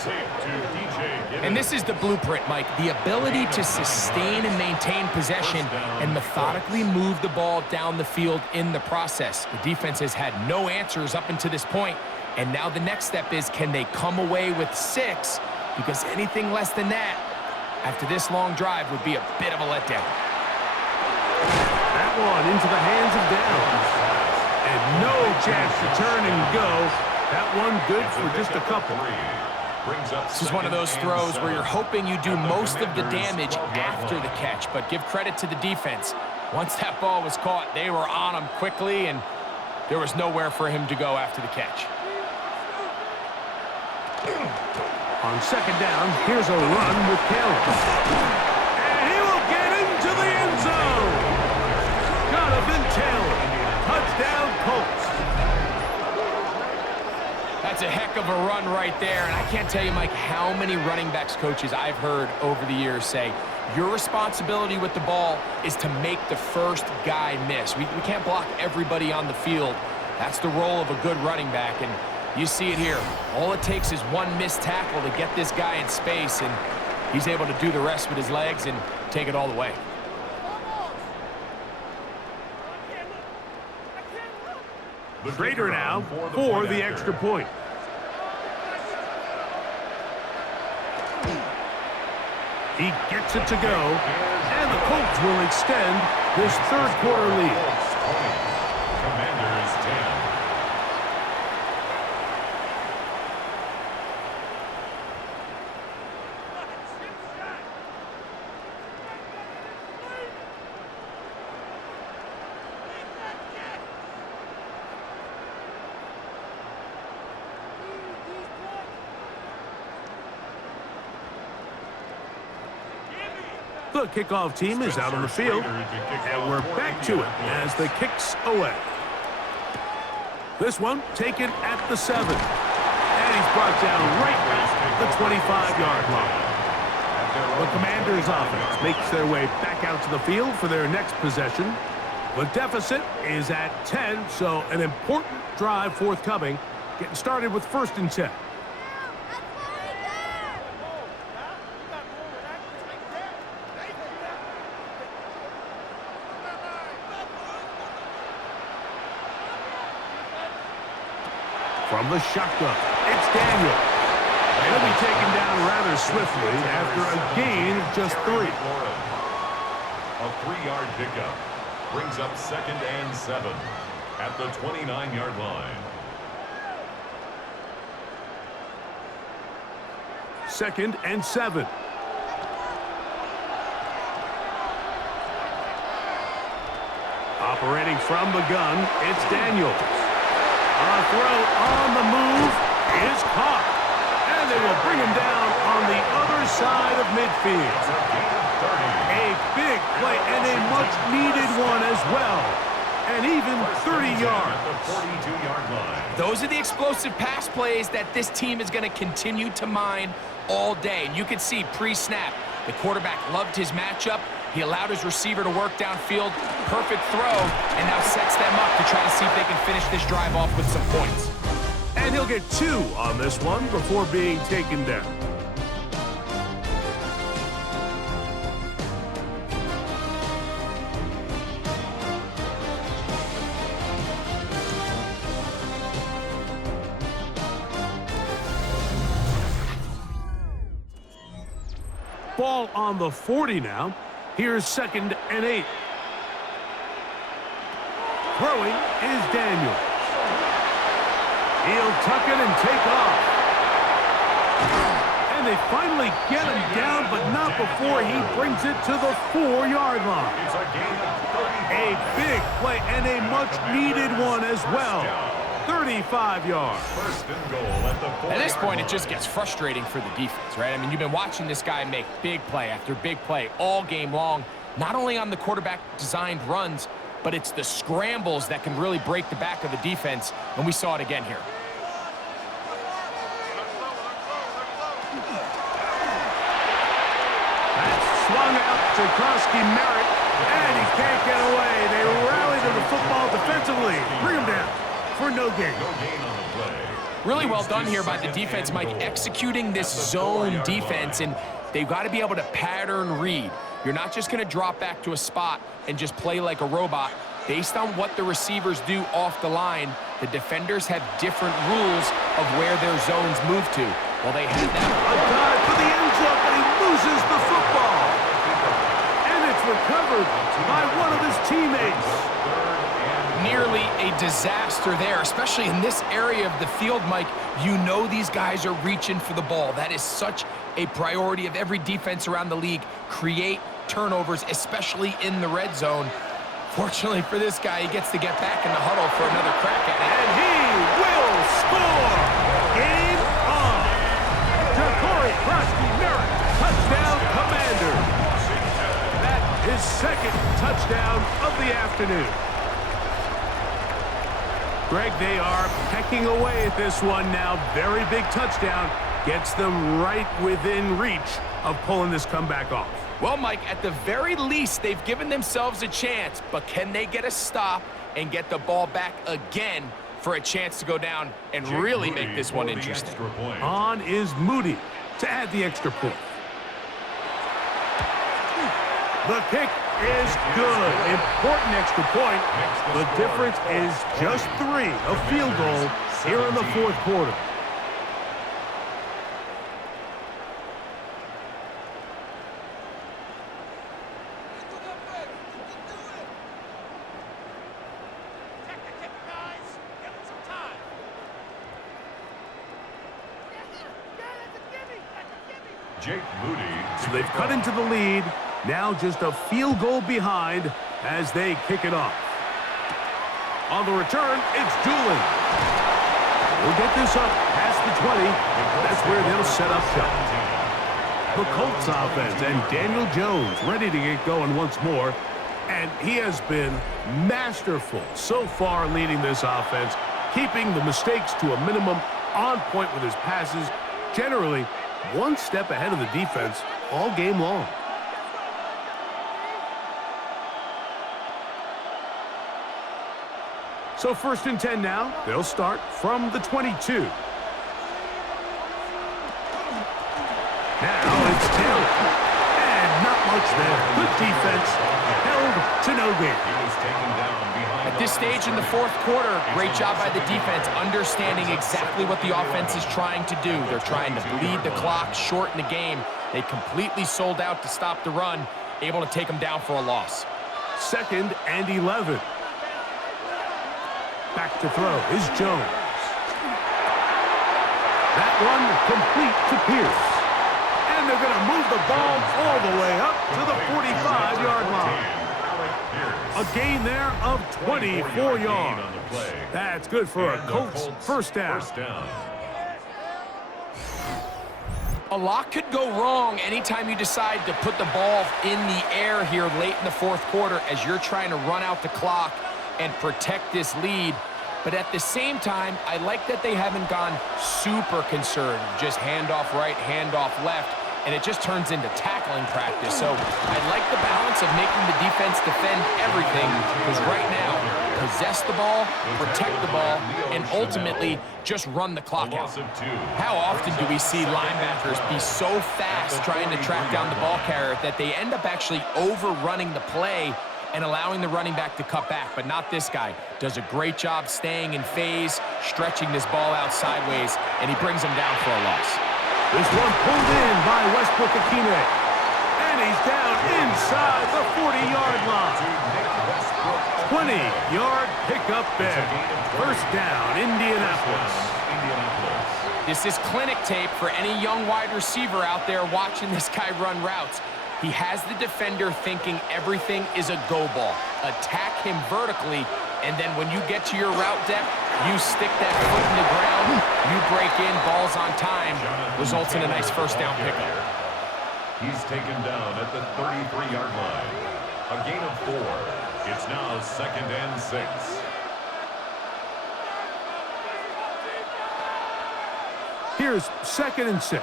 And this is the blueprint, Mike. The ability to sustain and maintain possession and methodically move the ball down the field in the process. The defense has had no answers up until this point. And now the next step is, can they come away with 6? Because anything less than that, after this long drive, would be a bit of a letdown. That one into the hands of Downs. And no chance to turn and go. That one good for just a couple. This is one of those throws where you're hoping you do most of the damage after the catch, but give credit to the defense. Once that ball was caught, they were on him quickly, and there was nowhere for him to go after the catch. On second down, here's a run with Kelly. And he will get into the end zone. Jonathan Taylor. Touchdown, Colts. That's a heck of a run right there, and I can't tell you, Mike, how many running backs coaches I've heard over the years say, your responsibility with the ball is to make the first guy miss. We can't block everybody on the field. That's the role of a good running back, and you see it here. All it takes is one missed tackle to get this guy in space, and he's able to do the rest with his legs and take it all the way. Trader now for the extra point. He gets it to go, and the Colts will extend this third quarter lead. Commanders 10. The kickoff team is out on the field, and we're back to it as the kicks away. This one taken at the 7, and he's brought down right at the 25-yard line. The Commanders' offense makes their way back out to the field for their next possession. The deficit is at 10, so an important drive forthcoming, getting started with 1st and 10. From the shotgun, it's Daniel. He'll be taken down rather swiftly after a gain of just 3. A 3-yard pickup brings up 2nd and 7 at the 29-yard line. 2nd and 7. Operating from the gun, it's Daniels. A throw on the move is caught. And they will bring him down on the other side of midfield. A big play and a much-needed one as well. And even 30 yards. The 42-yard line. Those are the explosive pass plays that this team is going to continue to mine all day. And you can see pre-snap, the quarterback loved his matchup. He allowed his receiver to work downfield. Perfect throw, and now sets them up to try to see if they can finish this drive off with some points. And he'll get 2 on this one before being taken down. Ball on the 40 now. Here's 2nd and 8. Throwing is Daniels. He'll tuck it and take off. And they finally get him down, but not before he brings it to the 4-yard line. It's a gain of 35. A big play and a much-needed one as well. 35 yards. First and goal at the 4-yard At this point, it line. just gets frustrating for the defense, right? I mean, you've been watching this guy make big play after big play all game long, not only on the quarterback-designed runs, but it's the scrambles that can really break the back of the defense, and we saw it again here. Swung out to Krosky Merritt, and he can't get away. They rally to the football defensively. Bring him down for no gain. No gain on the play. Really well done here by the defense, Mike, executing this zone defense, and they've got to be able to pattern read. You're not just going to drop back to a spot and just play like a robot. Based on what the receivers do off the line, the defenders have different rules of where their zones move to. Well, they had that. A dive for the end zone, but he loses the football. And it's recovered by one of his teammates. Nearly a disaster there, especially in this area of the field, Mike. You know these guys are reaching for the ball. That is such a priority of every defense around the league. Create turnovers, especially in the red zone. Fortunately for this guy, he gets to get back in the huddle for another crack at it. And he will score. Game on. Ja'Cory Krosky Merritt, touchdown Commanders. That is 2nd touchdown of the afternoon. Greg, they are pecking away at this one now. Very big touchdown. Gets them right within reach of pulling this comeback off. Well, Mike, at the very least, they've given themselves a chance, but can they get a stop and get the ball back again for a chance to go down and really make this one interesting? On is Moody to add the extra point. The kick is good. Important extra point. The difference is just 3, a field goal here in the 4th quarter. Jake Moody. So they've cut into the lead. Now just a field goal behind as they kick it off. On the return, it's Doolin. We'll get this up past the 20. That's where they'll set up shop. The Colts offense and Daniel Jones ready to get going once more. And he has been masterful so far leading this offense, keeping the mistakes to a minimum, on point with his passes, generally one step ahead of the defense all game long. So 1st and 10 now. They'll start from the 22. Now it's Taylor. And not much there. Good defense. Held to no gain. He was taken down behind. At this stage in the 4th quarter, great job by the defense, understanding exactly what the offense is trying to do. They're trying to bleed the clock, shorten the game. They completely sold out to stop the run, able to take them down for a loss. 2nd and 11. Back to throw is Jones. That one complete to Pierce. And they're going to move the ball all the way up to the 45-yard line. A gain there of 24 yards. That's good for a Colts first down. A lot could go wrong anytime you decide to put the ball in the air here late in the 4th quarter as you're trying to run out the clock and protect this lead. But at the same time, I like that they haven't gone super conservative, just handoff right, handoff left, and it just turns into tackling practice. So I like the balance of making the defense defend everything, because right now, possess the ball, protect the ball, and ultimately just run the clock out. How often do we see linebackers be so fast trying to track down the ball carrier that they end up actually overrunning the play and allowing the running back to cut back? But not this guy. Does a great job staying in phase, stretching this ball out sideways, and he brings him down for a loss. This one pulled in by Westbrook-Akine. goes down inside the 40-yard line. 20-yard pickup there. First down, Indianapolis. This is clinic tape for any young wide receiver out there watching this guy run routes. He has the defender thinking everything is a go ball. Attack him vertically, and then when you get to your route depth, you stick that foot in the ground, you break in, balls on time, results in a nice first down pickup. He's taken down at the 33-yard line. A gain of 4. It's now 2nd and 6. Here's 2nd and 6.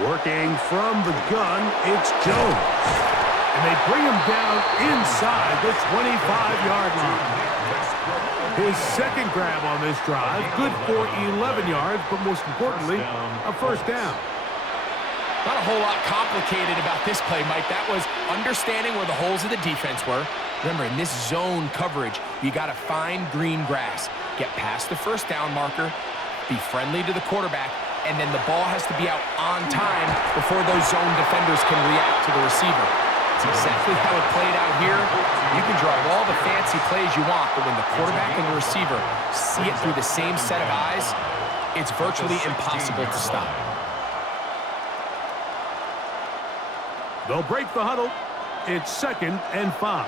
Working from the gun, it's Jones. And they bring him down inside the 25-yard line. His second grab on this drive, good for 11 yards, but most importantly, a first down. Not a whole lot complicated about this play, Mike. That was understanding where the holes of the defense were. Remember, in this zone coverage, you got to find green grass. Get past the first down marker, be friendly to the quarterback, and then the ball has to be out on time before those zone defenders can react to the receiver. It's exactly how it played out here. You can draw all the fancy plays you want, but when the quarterback and the receiver see it through the same set of eyes, it's virtually impossible to stop. They'll break the huddle. It's 2nd and 5.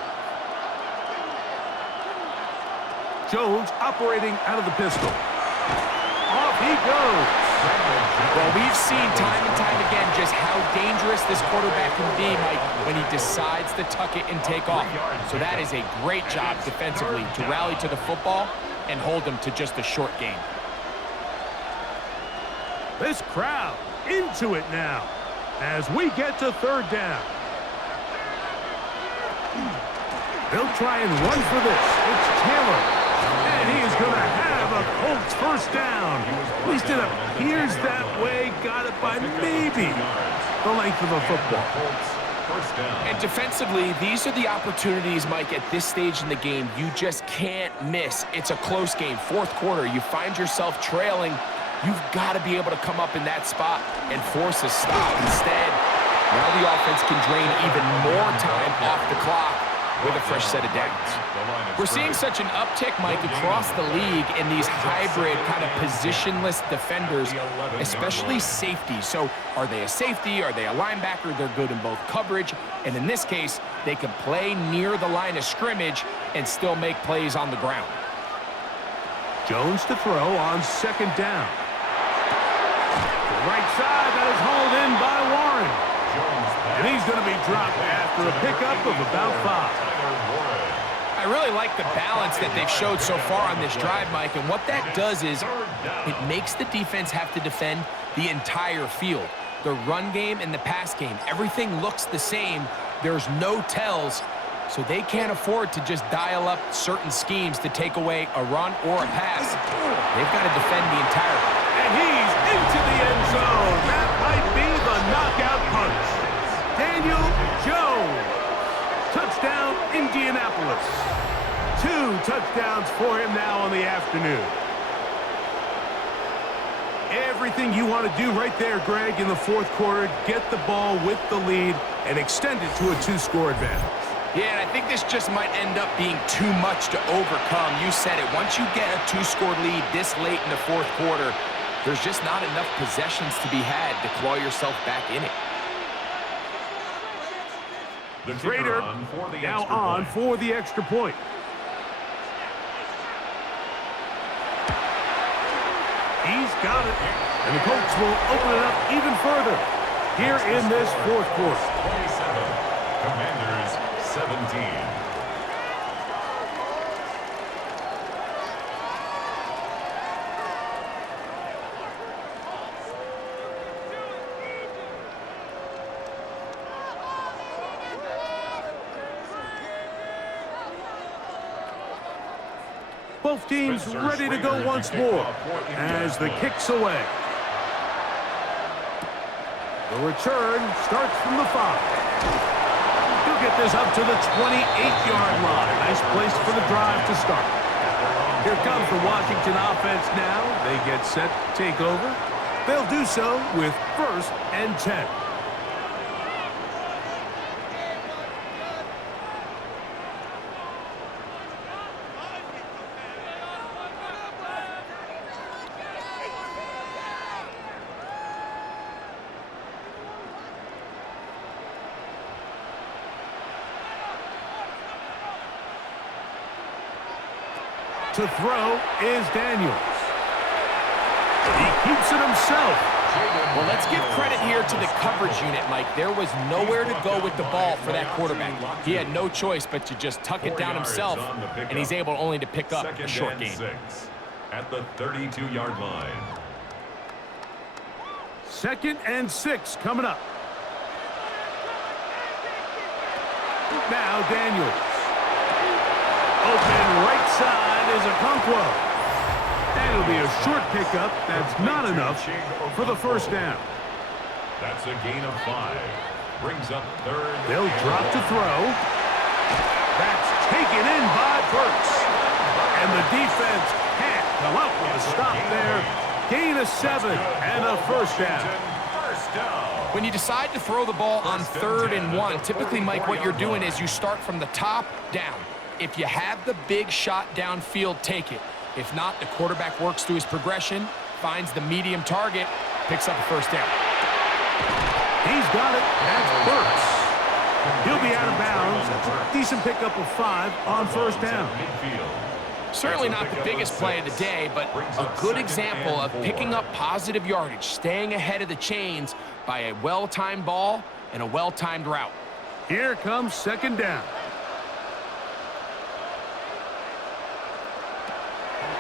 Jones operating out of the pistol. Off he goes. Well, we've seen time and time again just how dangerous this quarterback can be, Mike, when he decides to tuck it and take off. So that is a great job defensively to rally to the football and hold them to just a short game. This crowd into it now as we get to 3rd down. They'll try and run for this. It's Taylor. And he is going to have a Colts first down. At least it appears that way. Got it by maybe the length of a football. And defensively, these are the opportunities, Mike, at this stage in the game you just can't miss. It's a close game. 4th quarter, you find yourself trailing. You've got to be able to come up in that spot and force a stop. Instead, now the offense can drain even more time off the clock with a fresh set of downs. We're seeing such an uptick, Mike, across the league in these hybrid kind of positionless defenders, especially safety. So are they a safety? Are they a linebacker? They're good in both coverage. And in this case, they can play near the line of scrimmage and still make plays on the ground. Jones to throw on 2nd down. The right side, that is hauled in by Warren. And he's going to be dropped after a pickup of about 5. I really like the balance that they've showed so far on this drive, Mike, and what that does is it makes the defense have to defend the entire field. The run game and the pass game, everything looks the same. There's no tells, so they can't afford to just dial up certain schemes to take away a run or a pass. They've got to defend the entire. And he's into the end zone. That might be the knockout punch. Daniel Jones. Touchdown, Indianapolis. 2 touchdowns for him now on the afternoon. Everything you want to do right there, Greg, in the 4th quarter, get the ball with the lead and extend it to a 2-score advantage. Yeah, and I think this just might end up being too much to overcome. You said it. Once you get a 2-score lead this late in the 4th quarter, there's just not enough possessions to be had to claw yourself back in it. The Trader now on for the extra point. He's got it. And the Colts will open it up even further here in this 4th quarter. 27, Commanders 17. Both teams ready to go once more as the kick's away. The return starts from the 5. He'll get this up to the 28-yard line. Nice place for the drive to start. Here comes the Washington offense now. They get set to take over. They'll do so with 1st and 10. To throw is Daniels. He keeps it himself. Well, let's give credit here to the coverage unit, Mike. There was nowhere to go with the ball for that quarterback. He had no choice but to just tuck it down himself, and he's able only to pick up a short gain. At the 32-yard line. 2nd and 6 coming up. Now Daniels. Open right side is Okonkwo. That'll be a short pickup. That's not enough for the 1st down. That's a gain of 5. Brings up 3rd. They'll drop to throw. That's taken in by Burks. And the defense can't come up with a stop there. Gain of 7 and a 1st down. When you decide to throw the ball on 3rd and 1, typically, Mike, what you're doing is you start from the top down. If you have the big shot downfield, take it. If not, the quarterback works through his progression, finds the medium target, picks up a 1st down. He's got it. That's Burks. He'll be out of bounds. That's a decent pickup of 5 on 1st down. Certainly not the biggest play of the day, but a good example of picking up positive yardage, staying ahead of the chains by a well-timed ball and a well-timed route. Here comes 2nd down.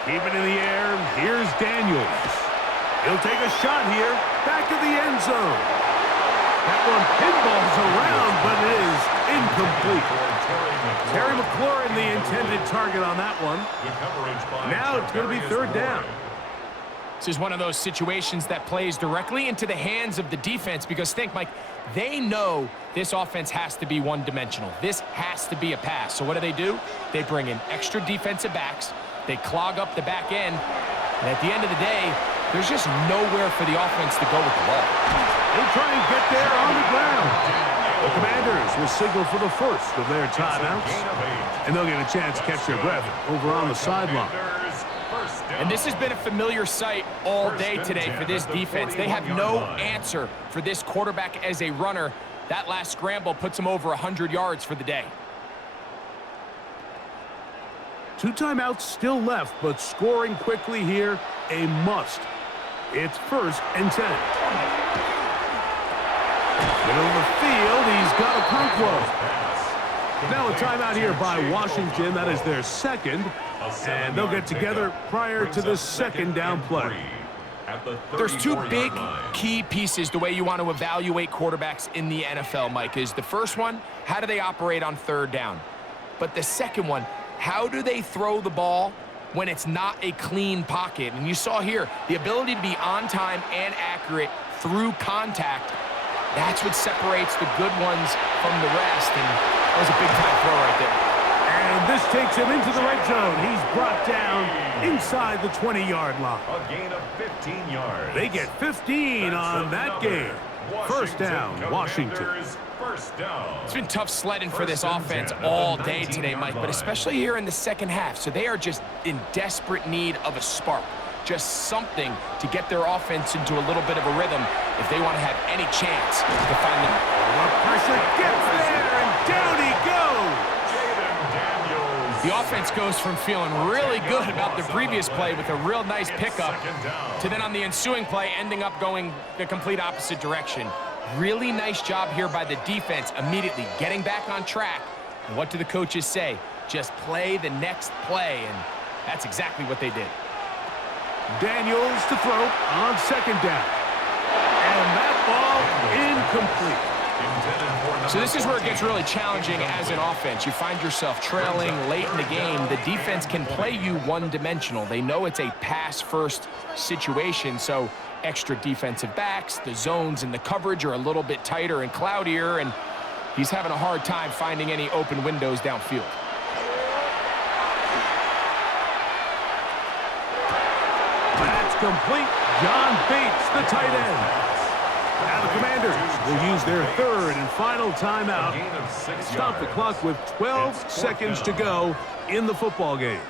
Keep it in the air. Here's Daniels. He'll take a shot here. Back to the end zone. That one pinballs around, but it is incomplete. Terry McLaurin, the intended target on that one. Now it's going to be 3rd down. This is one of those situations that plays directly into the hands of the defense because think, Mike, they know this offense has to be one-dimensional. This has to be a pass. So what do? They bring in extra defensive backs. They clog up the back end, and at the end of the day, there's just nowhere for the offense to go with the ball. They try and get there on the ground. The Commanders will signal for the 1st of their timeouts, and they'll get a chance to catch their breath over on the sideline. And this has been a familiar sight all day today for this defense. They have no answer for this quarterback as a runner. That last scramble puts him over 100 yards for the day. 2 timeouts still left, but scoring quickly here, a must. It's 1st and 10. Middle of the field, he's got Okonkwo. Now a timeout here by Washington. That is their 2nd, and they'll get together prior to the 2nd down play. There's 2 big key pieces the way you want to evaluate quarterbacks in the NFL, Mike. Is the first one, how do they operate on 3rd down? But the second one, how do they throw the ball when it's not a clean pocket? And you saw here, the ability to be on time and accurate through contact, that's what separates the good ones from the rest. And that was a big-time throw right there. And this takes him into the red zone. He's brought down inside the 20-yard line. A gain of 15 yards. They get 15 on that game. 1st down, Washington. 1st down. It's been tough sledding for this offense all day today, Mike, but especially here in the 2nd half. So they are just in desperate need of a spark, just something to get their offense into a little bit of a rhythm if they want to have any chance to find them. The pressure gets there, and down he goes. The offense goes from feeling really good about the previous play with a real nice pickup to then on the ensuing play ending up going the complete opposite direction. Really nice job here by the defense, immediately getting back on track. And what do the coaches say? Just play the next play, and that's exactly what they did. Daniels to throw on 2nd down. And that ball incomplete. So this is where it gets really challenging as an offense. You find yourself trailing late in the game. The defense can play you one-dimensional. They know it's a pass-first situation, so extra defensive backs, the zones and the coverage are a little bit tighter and cloudier, and he's having a hard time finding any open windows downfield. complete. John Bates, the tight end. Now the Commanders will use their third and final timeout to stop the clock with 12 seconds to go in the football game.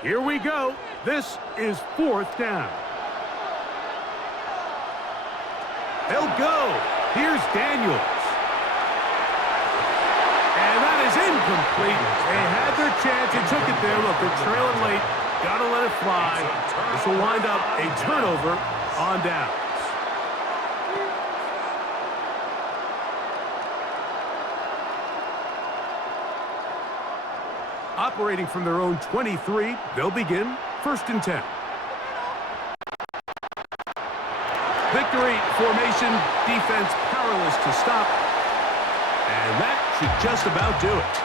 Here we go. This is 4th down. They'll go. Here's Daniels. And that is incomplete. They had their chance. They took it there. Look, they're trailing late. Got to let it fly. This will wind up a turnover on downs. Operating from their own 23, they'll begin 1st and 10. Victory formation, defense powerless to stop. And that should just about do it.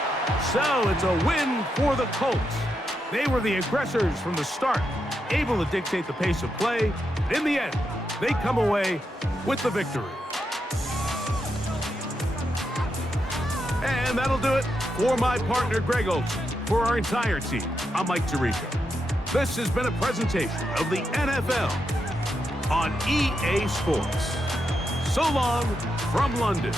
So it's a win for the Colts. They were the aggressors from the start, able to dictate the pace of play. In the end, they come away with the victory. And that'll do it for my partner, Greg Olsen. For our entire team, I'm Mike Tirico. This has been a presentation of the NFL on EA Sports. So long from London.